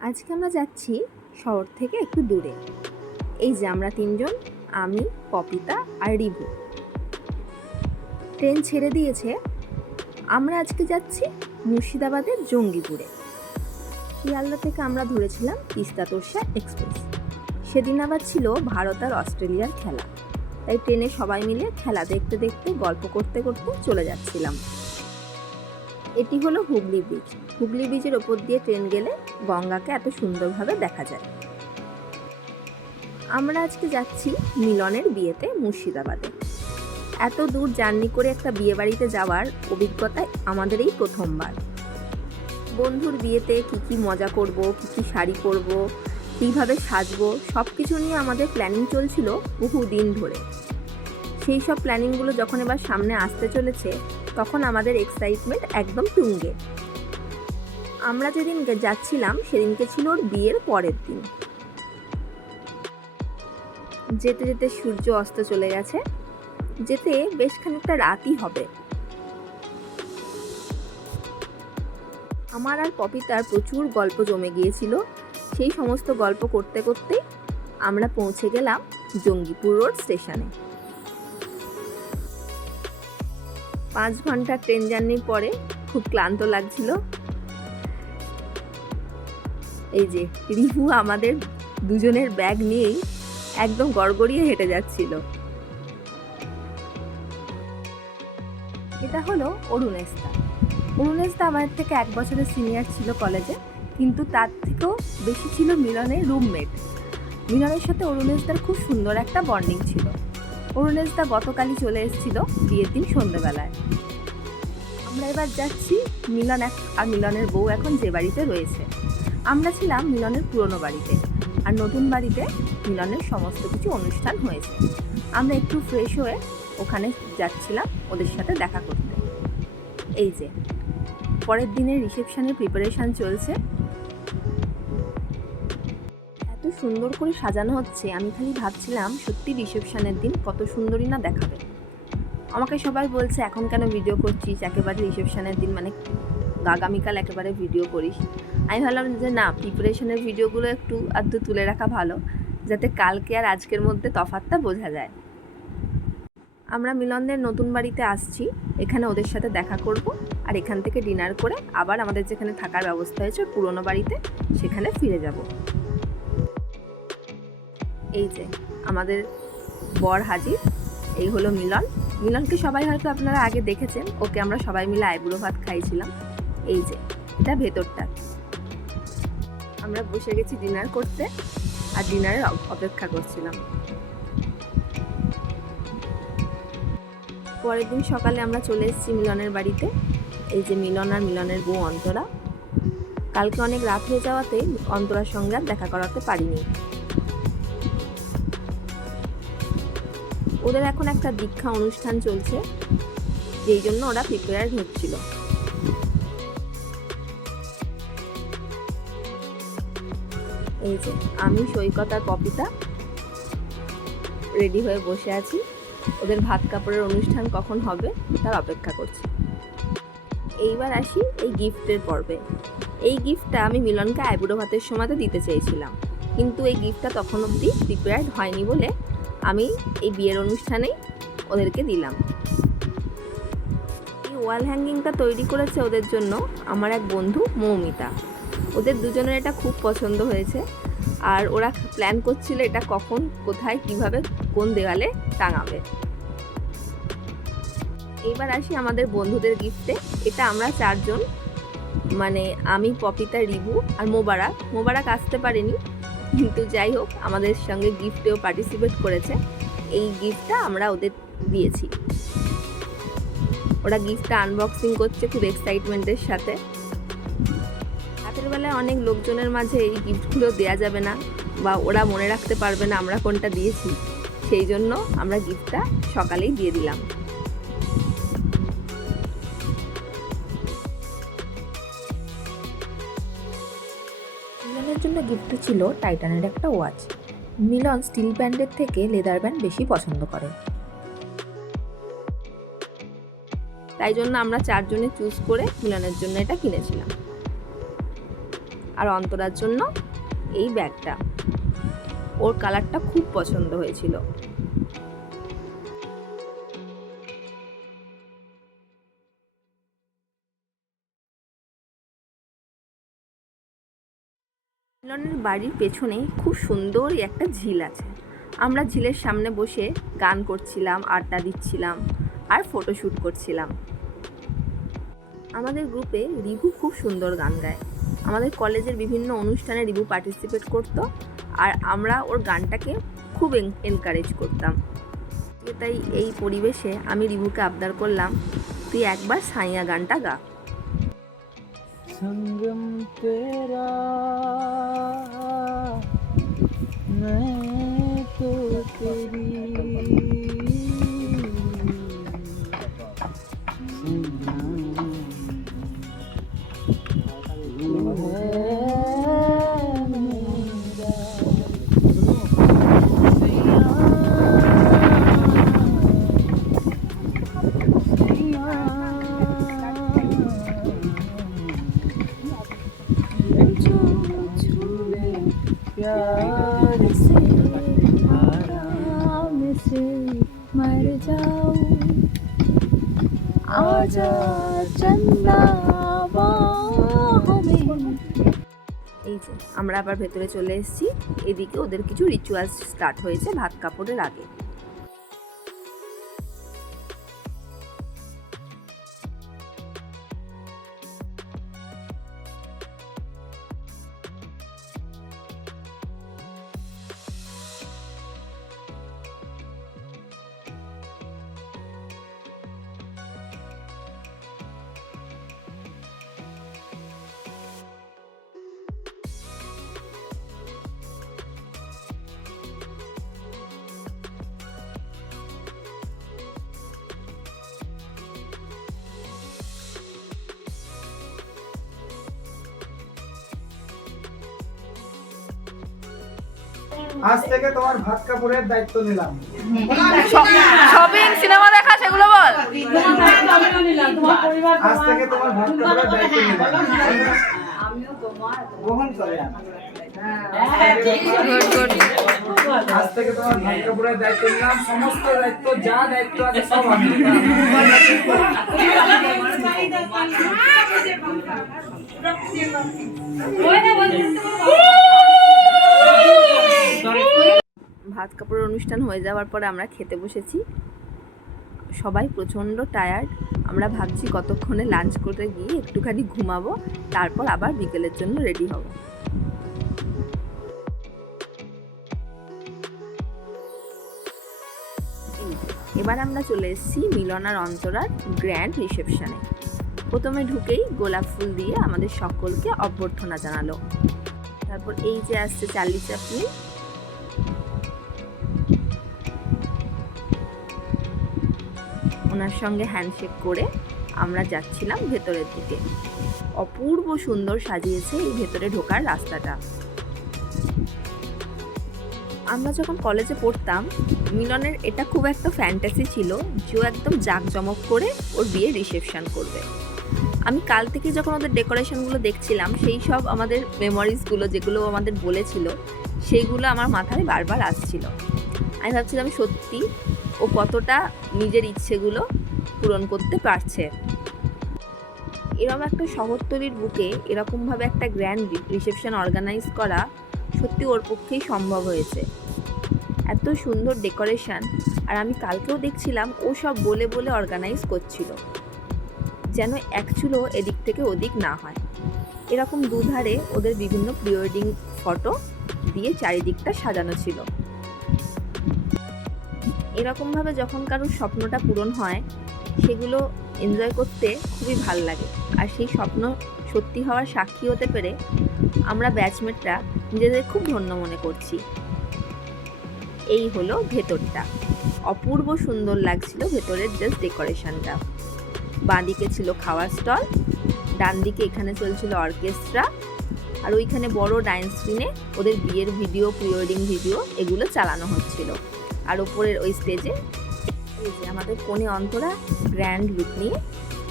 আজকে আমরা যাচ্ছি শহর থেকে একটু দূরে। এই যে আমরা তিনজন, আমি, পপিতা আর রিভু। ট্রেন ছেড়ে দিয়েছে। আমরা আজকে যাচ্ছি মুর্শিদাবাদের জঙ্গিপুরে। শিয়ালদা থেকে আমরা ধরেছিলাম তিস্তা তোরসা এক্সপ্রেস। সেদিন আবার ছিল ভারত আর অস্ট্রেলিয়ার খেলা, তাই ট্রেনে সবাই মিলে খেলা দেখতে দেখতে গল্প করতে করতে চলে যাচ্ছিলাম। এটি হলো হুগলি ব্রিজ। হুগলি ব্রিজের ওপর দিয়ে ট্রেন গেলে গঙ্গাকে এত সুন্দরভাবে দেখা যায়। আমরা আজকে যাচ্ছি মিলনের বিয়েতে মুর্শিদাবাদে। এত দূর জার্নি করে একটা বিয়ে বাড়িতে যাওয়ার অভিজ্ঞতা আমাদের এই প্রথমবার। বন্ধুর বিয়েতে কী কী মজা করব, কী কী শাড়ি পরব, কীভাবে সাজবো, সব কিছু নিয়ে আমাদের প্ল্যানিং চলছিল বহু দিন ধরে। সেই সব প্ল্যানিংগুলো যখন এবার সামনে আসতে চলেছে, তখন আমাদের এক্সাইটমেন্ট একদম তুঙ্গে। আমরা যেদিন যাচ্ছিলাম সেদিনকে ছিল ওর বিয়ের পরের দিন। যেতে যেতে সূর্য অস্ত চলে গেছে, যেতে বেশ খানিকটা রাতই হবে। আমার আর পপিতার প্রচুর গল্প জমে গিয়েছিল। সেই সমস্ত গল্প করতে করতে আমরা পৌঁছে গেলাম জঙ্গিপুর রোড স্টেশনে। 5 ঘন্টা ট্রেন জার্নির পরে খুব ক্লান্ত লাগছিল। এই যে রিভু আমাদের দুজনের ব্যাগ নিয়েই একদম গড়গড়িয়ে হেঁটে যাচ্ছিল। এটা হলো অরুণেশদা। অরুণেশদা আমাদের থেকে 1 বছরের সিনিয়র ছিল কলেজে, কিন্তু তার থেকেও বেশি ছিল মিলনের রুমমেট। মিলনের সাথে অরুণেশদার খুব সুন্দর একটা বন্ডিং ছিল। অরুণেশদা গতকালই চলে এসেছিল বিয়ের দিন সন্ধ্যেবেলায়। আমরা এবার যাচ্ছি মিলন আর মিলনের বউ এখন যে বাড়িতে রয়েছে। আমরা ছিলাম মিলনের পুরনো বাড়িতে, আর নতুন বাড়িতে মিলনের সমস্ত কিছু অনুষ্ঠান হয়েছে। আমরা একটু ফ্রেশ হয়ে ওখানে যাচ্ছিলাম ওদের সাথে দেখা করতে। এই যে পরের দিনের রিসেপশনের প্রিপারেশন চলছে। এত সুন্দর করে সাজানো হচ্ছে, আমি খালি ভাবছিলাম সত্যি রিসেপশনের দিন কত সুন্দরই না দেখাবে। আমাকে সবাই বলছে এখন কেন ভিডিও করছিস, একেবারে রিসেপশনের দিন মানে আগামীকাল একেবারে ভিডিও করিস। আমি ভাবলাম যে না, প্রিপারেশনের ভিডিওগুলো একটু আধটু তুলে রাখা ভালো, যাতে কালকে আর আজকের মধ্যে তফাৎটা বোঝা যায়। আমরা মিলনদের নতুন বাড়িতে আসছি, এখানে ওদের সাথে দেখা করব, আর এখান থেকে ডিনার করে আবার আমাদের যেখানে থাকার ব্যবস্থা হয়েছে পুরনো বাড়িতে সেখানে ফিরে যাব। এই যে আমাদের বর হাজির। এই হলো মিলন। মিলনকে সবাই হয়তো আপনারা আগে দেখেছেন, ওকে আমরা সবাই মিলে আইবুড়ো ভাত খাইছিলাম। এই যে এটা ভেতরটা। আমরা বসে গেছি ডিনার করতে, আর ডিনারের অপেক্ষা করছিলাম। পরের দিন সকালে আমরা চলে এসেছি মিলনের বাড়িতে। এই যে মিলন আর মিলনের বউ অন্তরা। কালকে অনেক রাত হয়ে যাওয়াতে অন্তরার সঙ্গে আর দেখা করাতে পারিনি। ওদের এখন একটা দীক্ষা অনুষ্ঠান চলছে, যেই জন্য ওরা প্রিপেয়ার হচ্ছিল। এই যে আমি, সৈকত আর পপিতা রেডি হয়ে বসে আছি। ওদের ভাত কাপড়ের অনুষ্ঠান কখন হবে তার অপেক্ষা করছি। এইবার আসি এই গিফটের পর্বে। এই গিফটটা আমি মিলনকে আইবুড়ো ভাতের সময়তে দিতে চেয়েছিলাম, কিন্তু এই গিফটটা তখন অবধি প্রিপেয়ার্ড হয়নি বলে আমি এই বিয়ের অনুষ্ঠানেই ওদেরকে দিলাম। এই ওয়াল হ্যাঙ্গিংটা তৈরি করেছে ওদের জন্য আমার এক বন্ধু মৌমিতা। ওদের দুজনের এটা খুব পছন্দ হয়েছে, আর ওরা প্ল্যান করছিল এটা কখন, কোথায়, কিভাবে, কোন দেওয়ালে টাঙাবে। এইবার আসি আমাদের বন্ধুদের গিফটে। এটা আমরা 4 জন, মানে আমি, পপিতা, রিভু আর মোবারক আসতে পারেনি, কিন্তু যাই হোক আমাদের সঙ্গে গিফটেও পার্টিসিপেট করেছে। এই গিফটটা আমরা ওদের দিয়েছি। ওরা গিফটটা আনবক্সিং করছে খুব এক্সাইটমেন্টের সাথে। রাতের বেলায় অনেক লোকজনের মাঝে এই গিফটগুলো দেওয়া যাবে না, বা ওরা মনে রাখতে পারবে না আমরা কোনটা দিয়েছি, সেই জন্য আমরা গিফটটা সকালেই দিয়ে দিলাম। মিলনের জন্য গিফটে ছিল টাইটানের একটা ওয়াচ। মিলন স্টিল ব্যান্ডের থেকে লেদার ব্যান্ড বেশি পছন্দ করে, তাই জন্য আমরা 4 জনে চুজ করে মিলনের জন্য এটা কিনেছিলাম। আর অন্তরার জন্য এই ব্যাগটা, ওর কালারটা খুব পছন্দ হয়েছিল। মিলনের বাড়ির পেছনে খুব সুন্দর একটা ঝিল আছে। আমরা ঝিলের সামনে বসে গান করছিলাম, আড্ডা দিচ্ছিলাম আর ফটোশ্যুট করছিলাম। আমাদের গ্রুপে রিভু খুব সুন্দর গান গায়। আমাদের কলেজের বিভিন্ন অনুষ্ঠানে রিভু পার্টিসিপেট করতো আর আমরা ওর গানটাকে খুব এনকারেজ করতাম। তাই এই পরিবেশে আমি রিভুকে আবদার করলাম, তুই একবার সাইয়া গানটা গা। संगम तेरा मैं तो तेरी प्यार से आराम से मर जाऊं आजा चंदा बाहों में। এই যে আমরা আবার ভেতরে চলে এসেছি। এদিকে ওদের কিছু রিচুয়ালস স্টার্ট হয়েছে ভাত কাপড়ের আগে। আজ থেকে তোমার ভাত কাপড়ের দায়িত্ব নিলাম। শপিং, সিনেমা দেখা, সেগুলো বল। আজ থেকে তোমার ভাত কাপড়ের দায়িত্ব নিলাম। গ্রহণ করে আজ থেকে তোমার ভাত কাপড়ের দায়িত্ব নিলাম। সমস্ত দায়িত্ব, যা দায়িত্ব আছে সব আমি। ভাত কাপড়ের অনুষ্ঠান হয়ে যাওয়ার পরে আমরা খেতে বসেছি। সবাই প্রচণ্ড টায়ার্ড। আমরা ভাবছি কতক্ষণে লাঞ্চ করতে গিয়ে একটুখানি ঘুমাবো, তারপর আবার বিকেলের জন্য রেডি হব। এবার আমরা চলে এসেছি মিলন আর অন্তরার গ্র্যান্ড রিসেপশনে। প্রথমে ঢুকেই গোলাপ ফুল দিয়ে আমাদের সকলকে অভ্যর্থনা জানালো। তারপর এই যে আসছে চার্লি চ্যাপলিন, ওনার সঙ্গে হ্যান্ডশেক করে আমরা যাচ্ছিলাম ভেতরের দিকে। অপূর্ব সুন্দর সাজিয়েছে এই ভেতরে ঢোকার রাস্তাটা। আমরা যখন কলেজে পড়তাম, মিলনের এটা খুব একটা ফ্যান্টাসি ছিল যে ও একদম জাঁকজমক করে ওর বিয়ের রিসেপশন করবে। আমি কাল থেকে যখন ওদের ডেকোরেশনগুলো দেখছিলাম, সেই সব আমাদের মেমোরিজগুলো যেগুলো আমাদের বলেছিল, সেইগুলো আমার মাথায় বারবার আসছিল। আমি ভাবছিলাম সত্যি ও কতটা নিজের ইচ্ছেগুলো পূরণ করতে পারছে। এরকম একটা শহরতলির বুকে এরকমভাবে একটা গ্র্যান্ড রিসেপশন অর্গানাইজ করা সত্যি ওর পক্ষেই সম্ভব হয়েছে। এত সুন্দর ডেকোরেশন, আর আমি কালকেও দেখছিলাম ও সব বলে বলে অর্গানাইজ করছিল, যেন এক চুলো এদিক থেকে ওদিক না হয়। এরকম দুধারে ওদের বিভিন্ন প্রি ওয়েডিং ফটো দিয়ে চারিদিকটা সাজানো ছিল। এরকমভাবে যখন কারোর স্বপ্নটা পূরণ হয়, সেগুলো এনজয় করতে খুবই ভাল লাগে। আর সেই স্বপ্ন সত্যি হওয়ার সাক্ষী হতে পেরে আমরা ব্যাচমেটরা নিজেদের খুব ধন্য মনে করছি। এই হলো ভেতরটা। অপূর্ব সুন্দর লাগছিল ভেতরের জাস্ট ডেকোরেশনটা। বাঁদিকে ছিল খাওয়ার স্টল, ডান দিকে এখানে চলছিল অর্কেস্ট্রা, আর ওইখানে বড় ডান্স স্ক্রিনে ওদের বিয়ের ভিডিও, প্রি ওয়েডিং ভিডিও এগুলো চালানো হচ্ছিল। আর ওপরের ওই স্টেজে এই যে আমাদের কনে অন্তরা গ্র্যান্ড লুক নিয়ে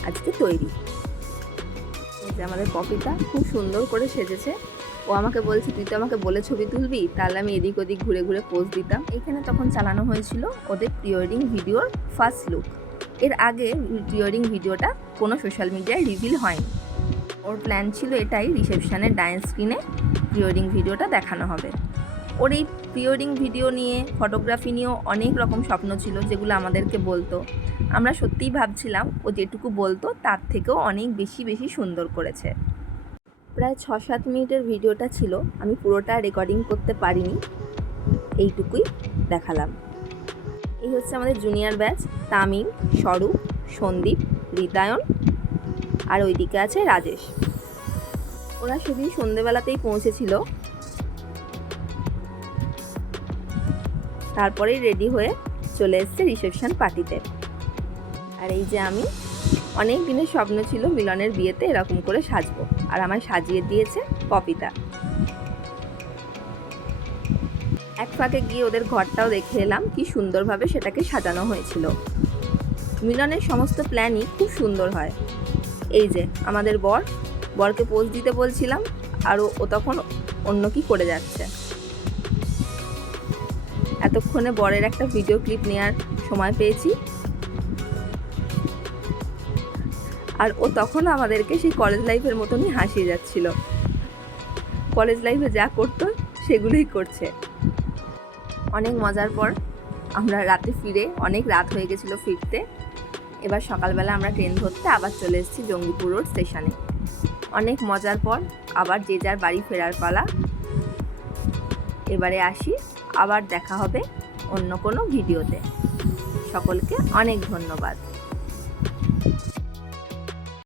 আজকে তৈরি। এই যে আমাদের পপিটা খুব সুন্দর করে সেজেছে। ও আমাকে বলছে তুই তো আমাকে বলে ছবি তুলবি, তাহলে আমি এদিক ওদিক ঘুরে ঘুরে পোজ দিতাম। এখানে তখন চালানো হয়েছিল ওদের প্রি ওয়েডিং ভিডিওর ফার্স্ট লুক। এর আগে প্রি ওয়েডিং ভিডিওটা কোনো সোশ্যাল মিডিয়ায় রিভিল হয়নি। ওর প্ল্যান ছিল এটাই, রিসেপশনের ডান্স স্ক্রিনে প্রি ওয়েডিং ভিডিওটা দেখানো হবে। ওর এই প্রি ওয়েডিং ভিডিও নিয়ে, ফটোগ্রাফি নিয়েও অনেক রকম স্বপ্ন ছিল যেগুলো আমাদেরকে বলতো। আমরা সত্যিই ভাবছিলাম ও যেটুকু বলতো তার থেকেও অনেক বেশি সুন্দর করেছে। প্রায় 6-7 মিনিটের ভিডিওটা ছিল, আমি পুরোটা রেকর্ডিং করতে পারিনি, এইটুকুই দেখালাম। এই হচ্ছে আমাদের জুনিয়র ব্যাচ, তামিম, স্বরূপ, সন্দীপ, রিতায়ন, আর ওইদিকে আছে রাজেশ। ওরা সেদিন সন্ধেবেলাতেই পৌঁছেছিল, তারপরেই রেডি হয়ে চলে এসছে রিসেপশন পার্টিতে। আর এই যে আমি, অনেক দিনের স্বপ্ন ছিল মিলনের বিয়েতে এরকম করে সাজবো, আর আমায় সাজিয়ে দিয়েছে পপিতা। এক ফাঁকে গিয়ে ওদের ঘরটাও দেখে এলাম, কি সুন্দরভাবে সেটাকে সাজানো হয়েছিল। মিলনের সমস্ত প্ল্যানই খুব সুন্দর হয়। এই যে আমাদের বরকে পোজ দিতে বলছিলাম, আর ও তখন অন্য কি করে যাচ্ছে। এতক্ষণে বরের একটা ভিডিও ক্লিপ নেওয়ার সময় পেয়েছি, আর ও তখন আমাদেরকে সেই কলেজ লাইফের মতনই হাসিয়ে যাচ্ছিল। কলেজ লাইফে যা করতো সেগুলোই করছে। অনেক মজার পর আমরা রাতে ফিরে, অনেক রাত হয়ে গেছিলো ফিরতে। এবার সকালবেলা আমরা ট্রেন ধরতে আবার চলে এসেছি জঙ্গিপুর রোড স্টেশনে। অনেক মজার পর আবার যে যার বাড়ি ফেরার পালা। এবারে আসি, আবার দেখা হবে অন্য কোনো ভিডিওতে। সকলকে অনেক ধন্যবাদ।